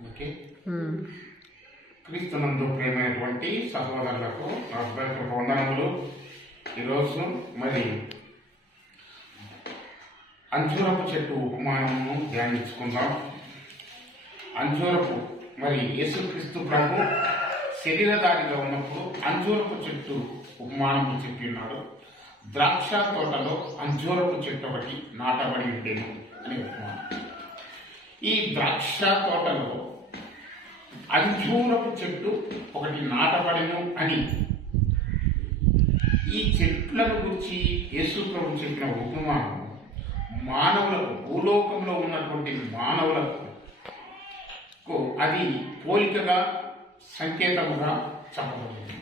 Okay. క్రీస్తునందు ప్రేమైనటువంటి సహోదరులకు నా హృదయపూర్వక వందనములు. ఈరోజు మరి అంజూరపు చెట్టు ఉపమానము ధ్యానించుకుందాం. అంజూరపు మరి యేసుక్రీస్తు ప్రభు శరీరధారిగా ఉన్నప్పుడు అంజూరపు చెట్టు ఉపమానము చెప్పి ఉన్నాడు. ద్రాక్ష తోటలో అంజూరపు చెట్టు ఒకటి నాటబడి ఉండేను అని ఉపమానం. ఈ ద్రాక్ష తోటలో అంజూరపు చెట్టు ఒకటి నాటబడెను అని. ఈ చెట్లను గురించి యేసుప్రభు చెప్పిన ఉపమానం మానవులకు భూలోకంలో ఉన్నటువంటి మానవులకు అది పోలికగా సంకేతముగా చెప్పబడింది.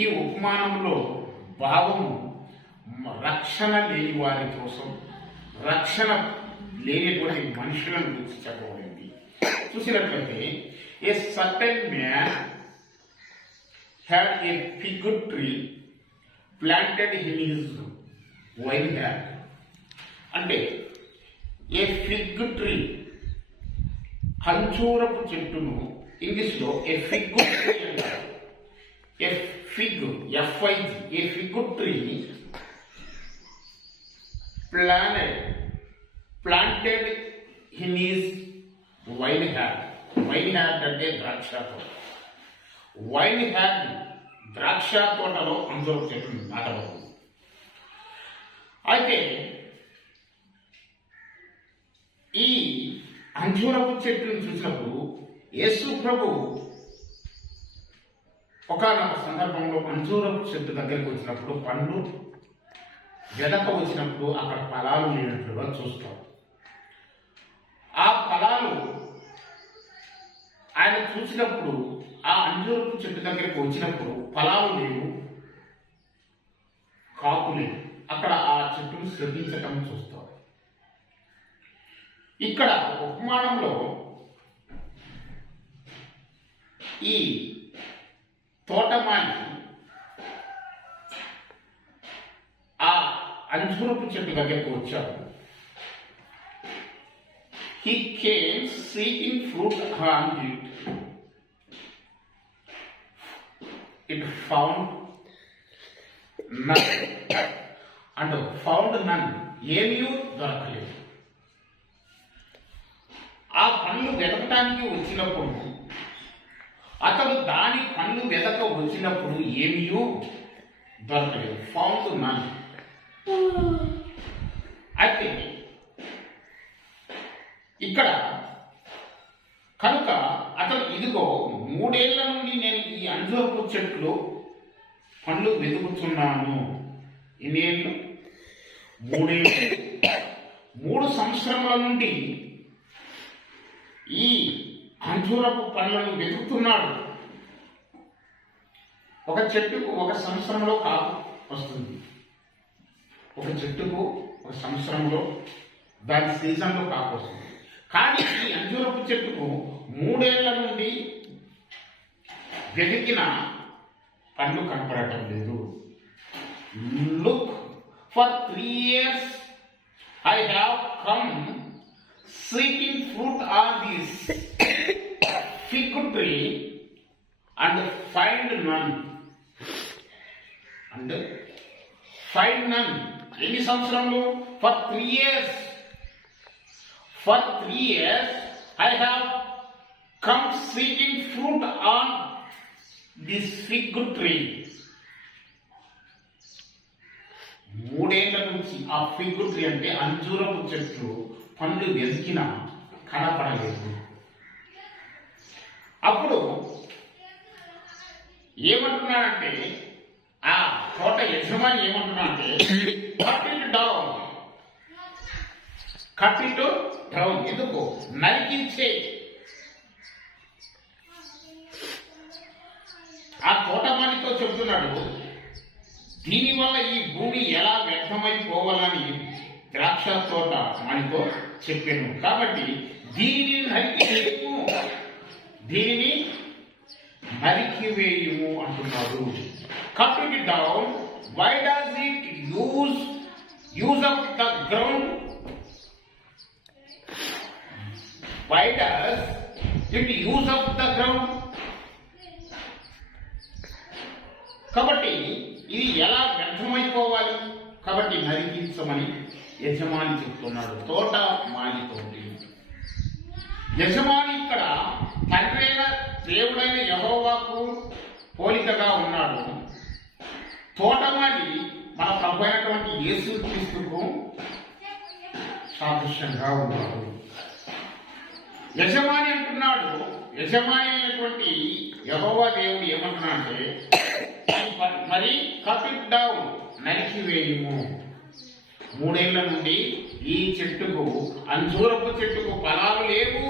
ఈ ఉపమానంలో భావము రక్షణ లేని వారి కోసం రక్షణ లేనటువంటి మనుషులను గురించి చెప్పబడింది చూసినట్లయితే a certain man had a fig tree planted in his vine had అంటే ఏ ఫిగ్ ట్రీ ఖంచూరపు చెట్టును ఇంగ్లీష్లో ఏ ఫిగ్ ట్రీ అంటారు? A fig F I G a fig tree planned planted in is vine had vine had అంటే ద్రాక్ష తోట wine had ద్రాక్ష తోటలో అంజూరపు చెట్టు నాటబడుతుంది అయితే ఈ అంజూరపు చెట్టును చూసినప్పుడు యేసు ప్రభు ఒకనొక సందర్భంలో అంజూరపు చెట్టు దగ్గరికి వచ్చినప్పుడు పండ్లు వెదక వచ్చినప్పుడు అక్కడ ఫలాలు లేనట్లుగా చూస్తాం. పదాలు ఆయన చూసినప్పుడు ఆ అంజూరపు చెట్టు దగ్గరికి వచ్చినప్పుడు ఫలాలు లేవు కాపు లేవు అక్కడ ఆ చెట్టును శ్రద్ధించటం చూస్తాం. ఇక్కడ ఉపమానంలో ఈ తోటమాలి ఆ అంజూరపు చెట్టు దగ్గరకు వచ్చాడు. He came seeking fruit on it it found none and found none ఏమీ దొరకలేదు. ఆ పనులు వెతకటానికి వచ్చినప్పుడు అతడు దాని పనులు వెతక వచ్చినప్పుడు ఏమీయూ దొరకలేదు. ఫౌండ్ నన్ అయితే ఇక్కడ కనుక అతను ఇదిగో మూడేళ్ళ నుండి నేను ఈ అంజూరపు చెట్లు పండ్లు వెతుకుతున్నాను ఎన్నేళ్ళు మూడేళ్ళు. మూడు సంవత్సరముల నుండి ఈ అంజూరపు పండ్లను వెతుకుతున్నాడు ఒక చెట్టుకు ఒక సంవత్సరంలో కాపు వస్తుంది. ఒక చెట్టుకు ఒక సంవత్సరంలో దాని సీజన్లో కాపు వస్తుంది. కానీ ఈ అంజూరపు చెట్టుకు మూడేళ్ళ నుండి వెతికిన పండ్లు కనపడటం లేదు. Look for three years I have come seeking fruit on this fig tree and find none and find none ఎన్ని సంవత్సరంలో for three years for three years I have come seeking fruit on this fig tree మూడేళ్ళ నుంచి ఆ fig tree అంటే అంజూరపు చెట్టు పండ్లు వెతికినా కనపడలేదు. అప్పుడు ఏమంటున్నాడంటే ఆ తోట యజమాని ఏమంటున్నా అంటే డౌన్ కట్ ఇట్ డౌన్. ఎందుకు? నరికించే ఆ తోటమానితో చెప్తున్నాడు దీనివల్ల ఈ భూమి ఎలా వ్యర్థమైపోవాలని ద్రాక్ష తోట మనతో చెప్పాను. కాబట్టి దీనిని నరికివేయము దీనిని నరికివేయము అంటున్నాడు. Cut it down. Why does it ground why does it use of the ground కాబట్టి ఇది ఎలా వ్యర్థమైపోవాలి? కాబట్టి నరికించమని యజమాని చెప్తున్నాడు. తోట మాలితోటి. యజమాని ఇక్కడ తండ్రైన దేవుడైన యహోవాకు పోలికగా ఉన్నాడు. తోటమాలి మన ప్రభు అయినటువంటి యేసు క్రీస్తుకు సాదృశ్యంగా ఉన్నాడు. యజమాని అంటున్నాడు. యజమాని అయినటువంటి యహోవా దేవుడు ఏమంటున్నాడంటే మరి కపిట్ డౌన్ నరికివేయము మూడేళ్ళ నుండి ఈ చెట్టుకు అంజూరపు చెట్టుకు ఫలాలు లేవు.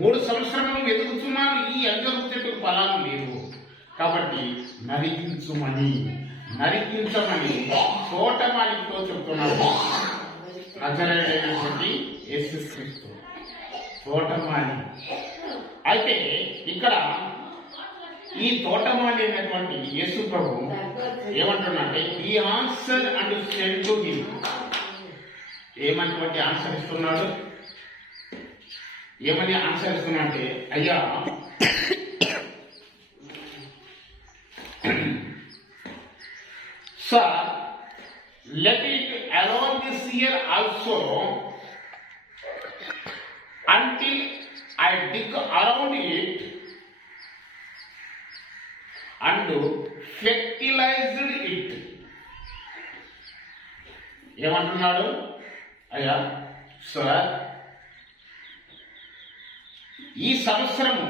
మూడు సంవత్సరములు వెతుకుతున్నాను ఈ అంజూరపు చెట్టుకు ఫలాలు లేవు. కాబట్టి నరికించుమని నరికించమని తోటమాలితో చెప్తున్నాడు. నజరైనటువంటి యేసుక్రీస్తు తోటమాలి అయితే ఇక్కడ ఈ తోటమాలి అనేటువంటి యేసు ప్రభు ఏమంటున్నారంటే ఈ answer and send to him ఏమన్నటువంటి answer ఇస్తున్నాడు? ఏమని ఆన్సర్ ఇస్తున్నాడంటే అయ్యా sir let it alone this year also until I dig around it and fertilized it. ఏమంటున్నాడు? అయ్యా సార్. ఈ సంవత్సరము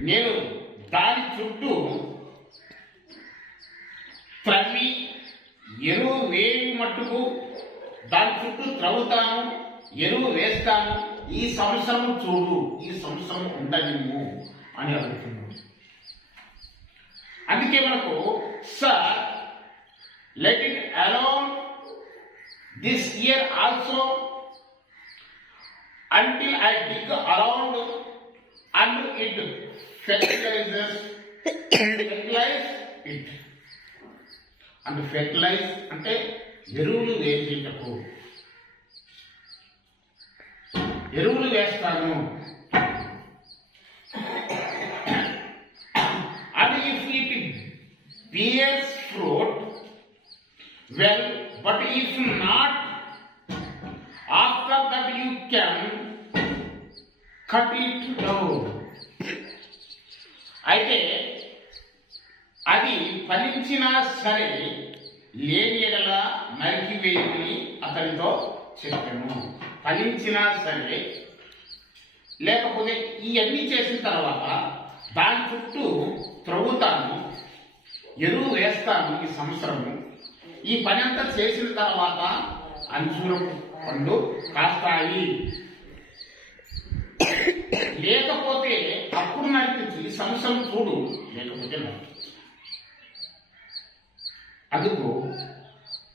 నేను దాని చుట్టూ త్రవ్వి ఎరువు వేయి మట్టుకు దాని చుట్టూ త్రవ్వుతాను ఎరువు వేస్తాను. ఈ సంవత్సరం చూడు ఈ సంవత్సరం ఉండనిమ్ము అని అడుగుతున్నాడు. అందుకే మనకు sir let it this year also until I dig around and it fertilisers fertilise it and fertilise అంటే ఎరువులు వేసేటప్పుడు. ఎరువులు వేస్తాను. And if it bears fruit well but if not it అయితే అది ఫలించినా సరే లేని ఎడలా నరికివేయమని అతనితో చెప్పాను. ఫలించినా సరే లేకపోతే ఇవన్నీ చేసిన తర్వాత దాని చుట్టూ త్రవ్వుతాను ఎరువు వేస్తాను ఈ సంవత్సరము. ఈ పని అంతా చేసిన తర్వాత అంజూరం పండు కాస్తాయి. లేకపోతే అప్పుడు నడిపించు ఈ సంవత్సరం చూడు లేకపోతే నడిపించు అందుకు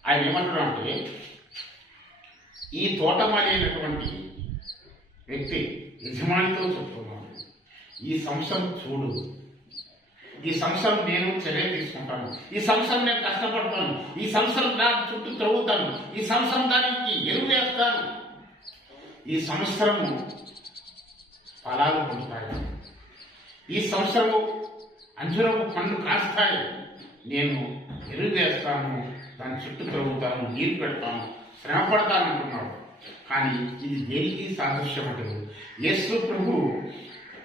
ఆయన ఏమంటున్నాడంటే ఈ తోటమాలి అయినటువంటి వ్యక్తి యజమానితో చెప్తున్నాను ఈ సంవత్సరం చూడు. ఈ సంవత్సరం నేను చర్య తీసుకుంటాను. ఈ సంవత్సరం నేను కష్టపడతాను. ఈ సంవత్సరం దాని చుట్టూ త్రవ్వుతాను ఈ సంవత్సరం దానికి ఎరువు వేస్తాను. ఈ సంవత్సరము ఫలాలు పొందుతాయి. ఈ సంవత్సరము అంజురము పండు కాస్తాయి. నేను ఎరువు వేస్తాను దాని చుట్టూ త్రవ్వుతాను నీరు పెడతాను శ్రమ పడతాను అంటున్నాడు కానీ ఇది దేనికి సాదృశ్యపడదు యేసు ప్రభు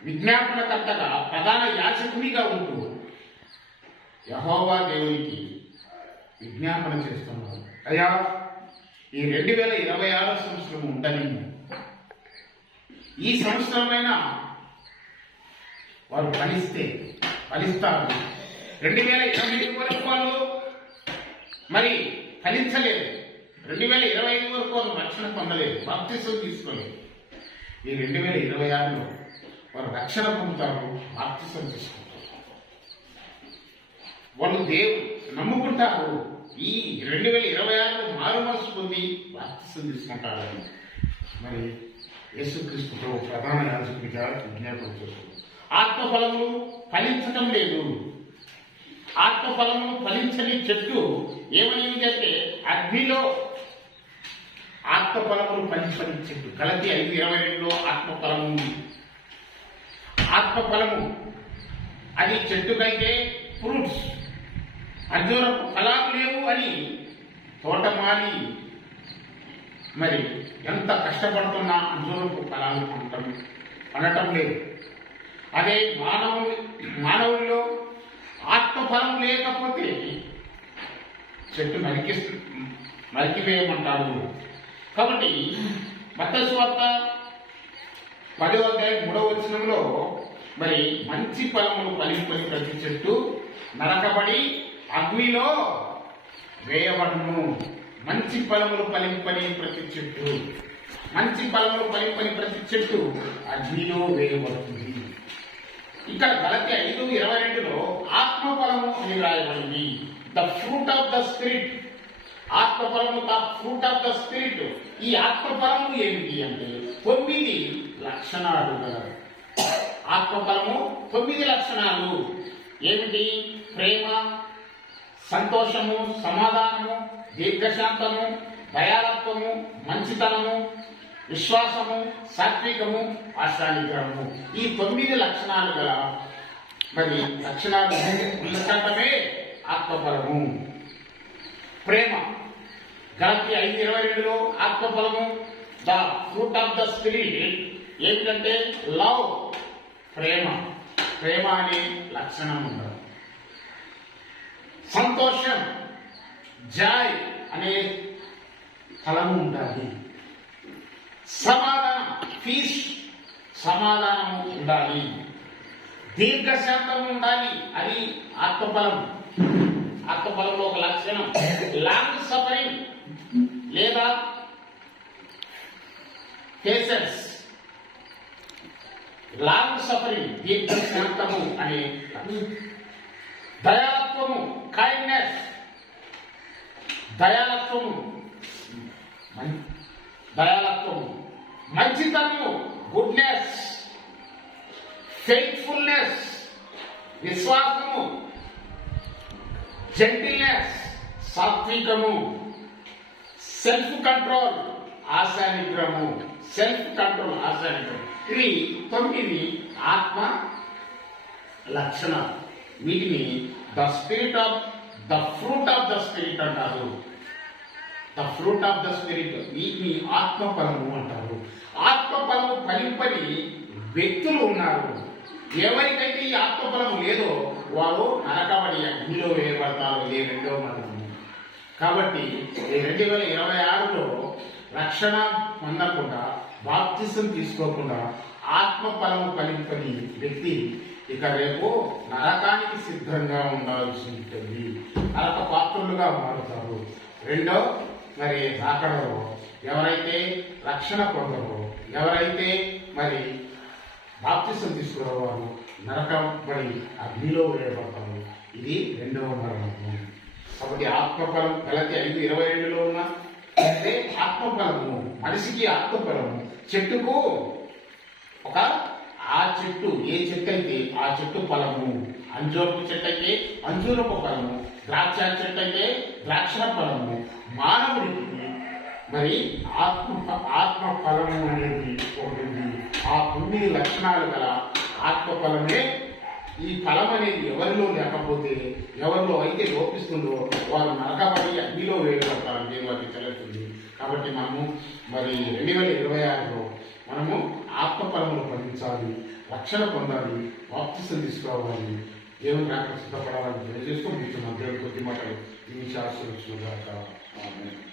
విజ్ఞాపనకర్తగా ప్రధాన యాచకునిగా ఉంటూ యహోవా దేవునికి విజ్ఞాపన చేస్తున్నాడు. అయ్యా ఈ రెండు వేల ఇరవై ఆరో సంవత్సరం ఉండని ఈ సంవత్సరమైనా వారు ఫలిస్తే ఫలిస్తారు. రెండు వేల ఇరవై ఐదు వరకు వాళ్ళు మరి ఫలించలేదు. రెండు వేల ఇరవై ఐదు వరకు వాళ్ళు రక్షణ పొందలేదు బాప్తిసం తీసుకోలేదు. ఈ రెండు వేల ఇరవై ఆరులో వారు రక్షణ పొందుతారు బాప్తిసం తీసుకుంటారు. వాళ్ళు దేవుడు నమ్ముకుంటారు. ఈ రెండు వేల ఇరవై ఆరులో మారు మనసు పొంది బాప్తిసం తీసుకుంటారు మరి యేసుక్రీస్తు ప్రభు ప్రధాన యాజకుడిగా విజ్ఞాపన చేస్తుంది. ఆత్మఫలములు ఫలించటం లేదు. ఆత్మఫలములు ఫలించని చెట్టు ఏమైంది అంటే అగ్నిలో ఆత్మఫలములు ఫలించని చెట్టు. గలతి ఐదు ఇరవై రెండులో ఆత్మఫలము ఉంది. ఆత్మఫలము అది చెట్టుకైతే ఫ్రూట్స్. అంజూరపు ఫలాలు లేవు అని తోటమాలి మరి ఎంత కష్టపడుతున్నా అంజూరపు ఫలాలు అనటం అనటం లేదు. అదే మానవులు మానవుల్లో ఆత్మఫలం లేకపోతే చెట్టు నరికి నరికివేయమంటారు. కాబట్టి మతస్వార్త పదో అధ్యాయం మూడవ వచనంలో మరి మంచి ఫలములు ఫలింపని ప్రతి చెట్టు నరకబడి అగ్నిలో వేయబడును. మంచి ఫలములు పలింపని ప్రతి చెట్టు. మంచి ఫలములు పలింపని ప్రతి చెట్టు అగ్నిలో వేయబడుతుంది. ఇక్కడ గలతి ఐదు ఇరవై రెండులో ఆత్మఫలము అని రాయబడింది. The fruit of the spirit ఆత్మఫలము the fruit of the spirit ఈ ఆత్మఫలము ఏమిటి అంటే తొమ్మిది లక్షణాలు గలవు. ఆత్మఫలము తొమ్మిది లక్షణాలు. ఏమిటి? ప్రేమ సంతోషము సమాధానము దీర్ఘశాంతము దయాలత్వము మంచితనము విశ్వాసము సాత్వికము ఆశానిగ్రహము ఈ తొమ్మిది లక్షణాలు గల మరి లక్షణాలు ఉన్నతమే ఆత్మఫలము ప్రేమ. గలతి ఐదు ఇరవై రెండులో ఆత్మఫలము the fruit of the spirit ఏమిటంటే లవ్ ప్రేమ. ప్రేమ అనే లక్షణం ఉండదు. సంతోషం. జాయ్ అనే ఫలము ఉండాలి. సమాధానం పీస్ సమాధానము ఉండాలి. దీర్ఘశాంతము ఉండాలి. అది ఆత్మఫలం ఆత్మఫలంలో ఒక లక్షణం. లాంగ్ సఫరింగ్ లేదా పేషెన్స్. లాంగ్ సఫరింగ్ దీర్ఘశాంతము అనే దయాత్వము కైండ్నెస్ దయాలత్వము. దయాలత్వము. మంచితనము. గుడ్నెస్. ఫెయిత్ఫుల్నెస్. విశ్వాసము. జెంటిల్నెస్. సాత్వికము. సెల్ఫ్ కంట్రోల్ ఆశానిగ్రహము. సెల్ఫ్ కంట్రోల్ ఆశానిగ్రహం. ఇవి తొమ్మిది ఆత్మ లక్షణాలు. వీటిని the spirit of the fruit of the spirit అంటారు. The fruit of the spirit వీటిని ఆత్మఫలము అంటారు. ఆత్మఫలము ఫలింపని వ్యక్తులు ఉన్నారు. ఎవరికైతే ఈ ఆత్మఫలము లేదో వారు నరకబడి అగ్నిలో వేయబడతారు ఏ రెండో మరణము కాబట్టి రెండు వేల ఇరవై ఆరులో రక్షణ పొందకుండా బాప్తిసం తీసుకోకుండా ఆత్మఫలము ఫలింపని వ్యక్తి ఇక రేపు నరకానికి సిద్ధంగా ఉండాల్సి ఉంటుంది. నరక పాత్రులుగా మారుతారు. రెండో మరి రాకడలో ఎవరైతే రక్షణ పొందరు ఎవరైతే మరి బాప్తిసం తీసుకున్న వారు నరకబడి అగ్నిలో వేయబడతారు. ఇది రెండవ మరణము. కాబట్టి ఆత్మఫలం గలతి ఐదు ఇరవై ఏడులో ఉన్న అంటే ఆత్మఫలము మనిషికి ఆత్మఫలము చెట్టుకు ఒక ఆ చెట్టు ఏ చెట్టు అయితే ఆ చెట్టు ఫలము అంజూరపు చెట్టు అయితే అంజూరపు ఫలము ద్రాక్ష చెట్టు అయితే ద్రాక్ష ఫలము మానవుడికి మరి ఆత్మ ఆత్మ ఫలము అనేది ఒకటి. ఆ తొమ్మిది లక్షణాలు గల ఆత్మ ఫలమే. ఈ ఫలం అనేది ఎవరిలో లేకపోతే ఎవరిలో అయితే లోపిస్తుందో వారు నరకబడి అగ్నిలో వేయబడతారు వారికి తెలుస్తుంది కాబట్టి మనము మరి రెండు వేల ఇరవై ఆరులో మనము ఆత్మఫలములు పండించాలి రక్షణ పొందాలి బాప్తిసం తీసుకోవాలి దేవుని నాకు సిద్ధపడాలని తెలియజేస్తూ మీకు మధ్య కొద్ది మాటలు. ఈ విషయాలు